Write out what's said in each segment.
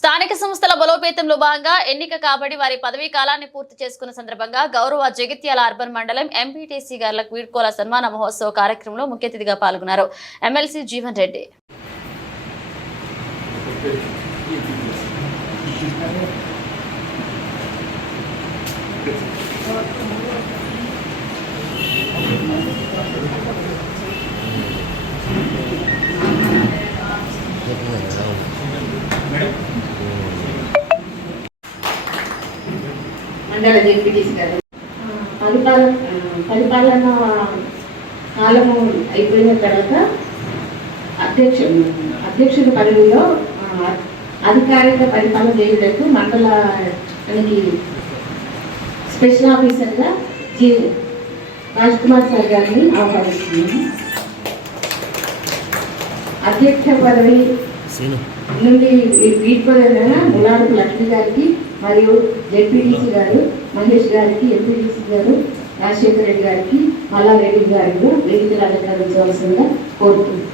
స్థానిక సంస్థల బలోపేతంలో భాగంగా ఎన్నిక కాబడి వారి పదవీ కాలాన్ని పూర్తి చేసుకున్న సందర్భంగా గౌరవ జగిత్యాల అర్బన్ మండలం ఎంపీటీసీ గార్లకు వీడ్కోల సన్మాన మహోత్సవ కార్యక్రమంలో ముఖ్య అతిథిగా పాల్గొన్నారు ఎమ్మెల్సీ జీవన్ రెడ్డి. మండల జెడ్పీటీసీ గారు పరిపాలన కాలము అయిపోయిన తర్వాత అధ్యక్షుడి పదవిలో అధికారిక పరిపాలన చేయుటకు మండలానికి స్పెషల్ ఆఫీసర్గా రాజ్ కుమార్ సార్ గారిని ఆహ్వానిస్తున్నాను. అధ్యక్ష పదవి నుండి వీడ్కోలైన ములాడుకు లక్ష్మి గారికి మరియు జెడ్పీటీసీ గారు మహేష్ గారికి, ఎంపీటీసీ గారు రాజశేఖర రెడ్డి గారికి, మల్లారెడ్డి గారు వేదికలు అలంకరించవలసిందిగా కోరుతున్నాను.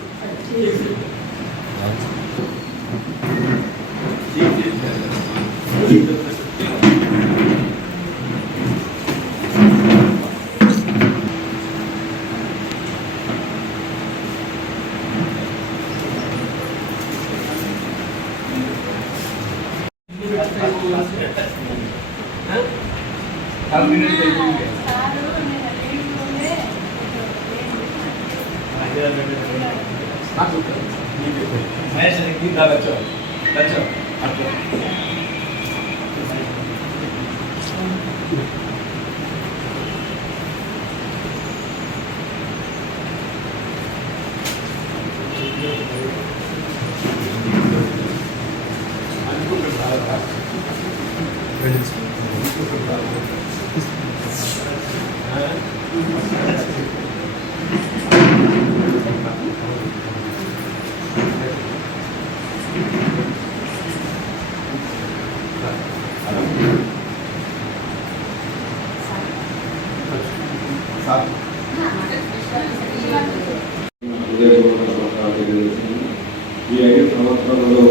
ఈ 5 సంవత్సరాలలో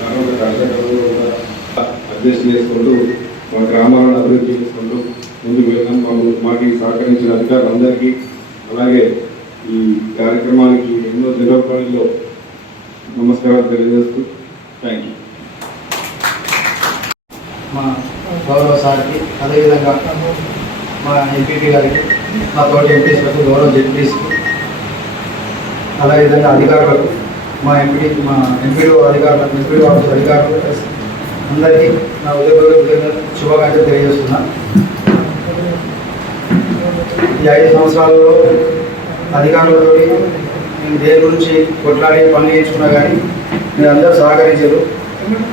కరోనా కష్టకాలంలో కూడా అడ్జస్ట్ చేసుకుంటూ మా గ్రామాలను అభివృద్ధి చేసుకుంటూ ముందుకు వెళ్ళాం. మాకు సహకరించిన అధికారులందరికీ, అలాగే ఈ కార్యక్రమానికి ఎన్నో దినోపణిలో నమస్కారాలు తెలియజేస్తూ థ్యాంక్ యూ. మా గౌరవ సార్కి, అదేవిధంగా మా ఎంపీపీ గారికి, మా తోటి ఎంపీసీలకు, గౌరవ జెడ్పీసీకి, అదేవిధంగా అధికారులకు, మా ఎంపీడీ అధికారులకు, ఎంపీడీ ఆఫీస్ అధికారులు అందరికీ నా ఉదయపూర్వక శుభాకాంక్షలు తెలియజేస్తున్నా. ఈ 5 సంవత్సరాలలో అధికారులతో నేను దేని గురించి కొట్లాడి పనులు చేయించుకున్నా కానీ మీరు అందరూ సహకరించారు.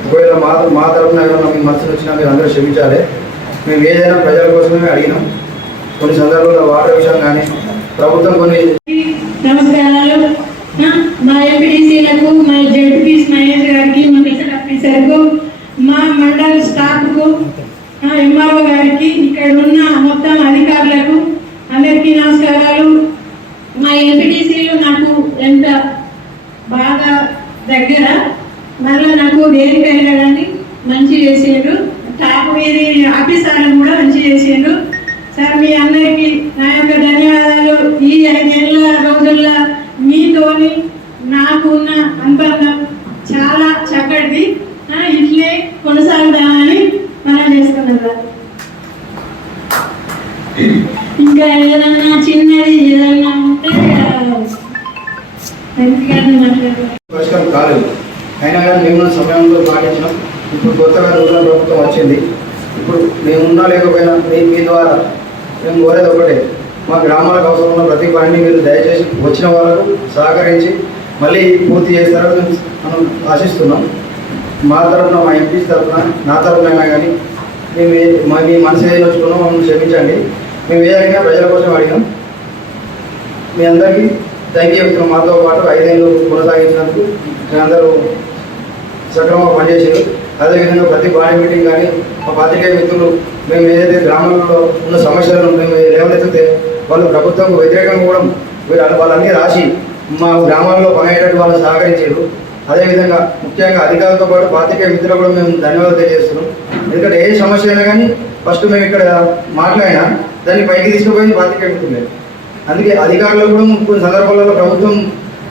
ఒకవేళ మా తరఫున ఏమైనా మీకు మనసులు వచ్చినా మీరు అందరూ క్షమించాలి. మేము ఏదైనా ప్రజల కోసమే అడిగినాం. కొన్ని సందర్భాల్లో వాటర్ విషయం కానీ ప్రభుత్వం కొన్ని నమస్కారాలు. మా ఎంపీటీసీలకు, మా జెడ్పీస్ మహేష్ గారికి, మా మిషన్ ఆఫీసర్కు, మా మండల స్టాఫ్కు, ఎంఆర్ఓ గారికి, ఇక్కడ ఉన్న మొత్తం అధికారులకు అందరికీ నమస్కారాలు. మా ఎంపీటీసీలు నాకు ఎంత బాగా దగ్గర, మళ్ళీ నాకు వేదిక వెళ్ళడానికి మంచి చేసిండ్రు. స్టాఫ్ మీది ఆఫీసర్లను కూడా మంచి చేసిండ్రు. సార్ మీ అందరికీ నా యొక్క ధన్యవాదాలు. ఈ 5 రోజుల్లో మీతోని నాకున్న అనుబంధం చాలా చక్కటిది. ఇట్లే కొనసాగుదామని మనం చేస్తున్నారు. ఇంకా ఏదన్నా చిన్నది ఏదన్నా ఉంటే పరిష్కారం కాలేదు. అయినా కానీ మేము సమయంలో పాటించినాం. ఇప్పుడు కొత్తగా నూతన ప్రభుత్వం వచ్చింది. ఇప్పుడు మేమున్నా లేకపోయినా మీ ద్వారా మేము కోరేది ఒకటే, మా గ్రామాలకు అవసరం ఉన్న ప్రతి పనిని మీరు దయచేసి వచ్చిన వాళ్ళకు సహకరించి మళ్ళీ పూర్తి చేస్తారని మనం ఆశిస్తున్నాం. మా తరఫున, మా ఎంపీ తరఫున, నా తరఫునైనా కానీ మేము మీ మనసు ఏదైనా వచ్చుకున్నాం మమ్మల్ని క్షమించండి. మేము ఏదైనా ప్రజల కోసం అడిగాం. మీ అందరికీ థ్యాంక్ యూ చెప్తున్నాం. మాతో పాటు 5 ఏళ్ళు కొనసాగించినందుకు అందరూ సక్రమంగా పనిచేసారు. అదేవిధంగా ప్రతి బాడీ మీటింగ్ కానీ మా పాత్రికేయ మిత్రులు మేము ఏదైతే గ్రామంలో ఉన్న సమస్యలను మేము లేవనెత్తితే వాళ్ళు ప్రభుత్వంకు వ్యతిరేకంగా కూడా వాళ్ళన్నీ రాసి మా గ్రామాల్లో పనిచేటట్టు వాళ్ళు సహకరించారు. అదేవిధంగా ముఖ్యంగా అధికారులతో పాటు పాత్రికేయ మిత్రులకు కూడా మేము ధన్యవాదాలు తెలియజేస్తున్నాం. ఎందుకంటే ఏ సమస్య అయినా కానీ ఫస్ట్ మేము ఇక్కడ మాట్లాడినా దాన్ని పైకి తీసుకుపోయింది పాత్రికేయ మిత్రులే. అందుకే అధికారులకు కూడా కొన్ని సందర్భాలలో ప్రభుత్వం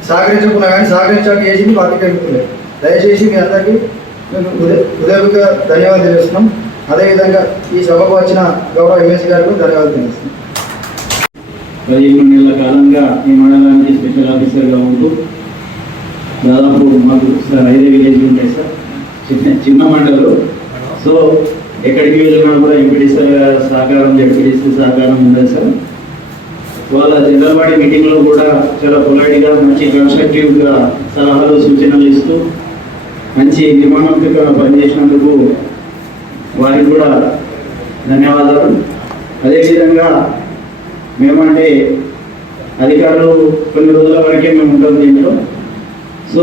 సహకరించకుండా కానీ సహకరించడానికి చేసింది పాత్రికేయ మిత్రులే. దయచేసి మీ అందరికీ మేము హృదయపూర్వక ధన్యవాదాలు తెలియజేస్తున్నాం. అదేవిధంగా ఈ సభకు వచ్చిన గౌరవ ఎమ్మెల్సీ గారికి ధన్యవాదాలు తెలియజేస్తున్నాం. 15 నెలల కాలంగా ఈ మండలానికి స్పెషల్ ఆఫీసర్గా ఉంటూ దాదాపు మాకు 5 విలేజ్లు ఉంటాయి సార్, చిన్న మండలం. సో ఎక్కడికి వెళ్ళినా కూడా ఎంపీడీసీ సహకారం, జడ్పీడీసీ సహకారం ఉండదు సార్. వాళ్ళ జనరల్ బాడీ మీటింగ్లో కూడా చాలా పొలైట్గా మంచి కన్స్ట్రక్టివ్గా సలహాలు సూచనలు ఇస్తూ మంచి నిర్మాణాత్మక పనిచేసినందుకు వారికి కూడా ధన్యవాదాలు. అదేవిధంగా మేమంటే అధికారులు కొన్ని రోజుల వరకే మేము ఉంటాం దీంట్లో. సో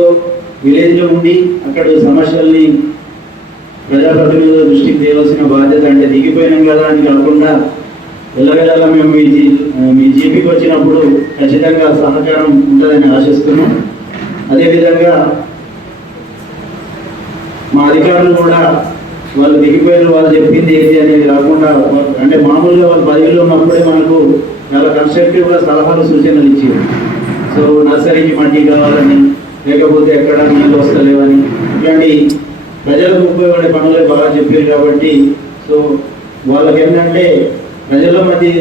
విలేజ్లో ఉండి అక్కడ సమస్యల్ని ప్రజాప్రతినిధుల దృష్టికి తేవాల్సిన బాధ్యత, అంటే దిగిపోయినాం కదా అని కాకుండా వెళ్ళగల మేము మీ జీపీకి వచ్చినప్పుడు ఖచ్చితంగా సహకారం ఉంటుందని ఆశిస్తున్నాం. అదేవిధంగా మా అధికారులు కూడా వాళ్ళు దిగిపోయిన వాళ్ళు చెప్పింది ఏంటి అనేది కాకుండా, అంటే మామూలుగా వాళ్ళు పదవిలో ఉన్నప్పుడే మనకు చాలా కన్స్ట్రక్టివ్గా సలహాలు సూచనలు ఇచ్చారు. సో నర్సరీకి మట్టి కావాలని, లేకపోతే ఎక్కడ నీళ్ళు వస్తలేవని, ఇట్లాంటి ప్రజలకు ఉపయోగపడే పనులే బాగా చెప్పారు. కాబట్టి సో వాళ్ళకి ఏంటంటే ప్రజల మధ్య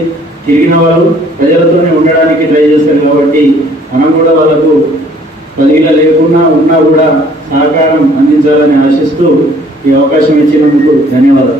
తిరిగిన వాళ్ళు ప్రజలతోనే ఉండడానికి ట్రై చేస్తారు. కాబట్టి మనం కూడా వాళ్ళకు పదవిలో లేకున్నా ఉన్నా కూడా సహకారం అందించాలని ఆశిస్తూ ఈ అవకాశం ఇచ్చినందుకు ధన్యవాదాలు.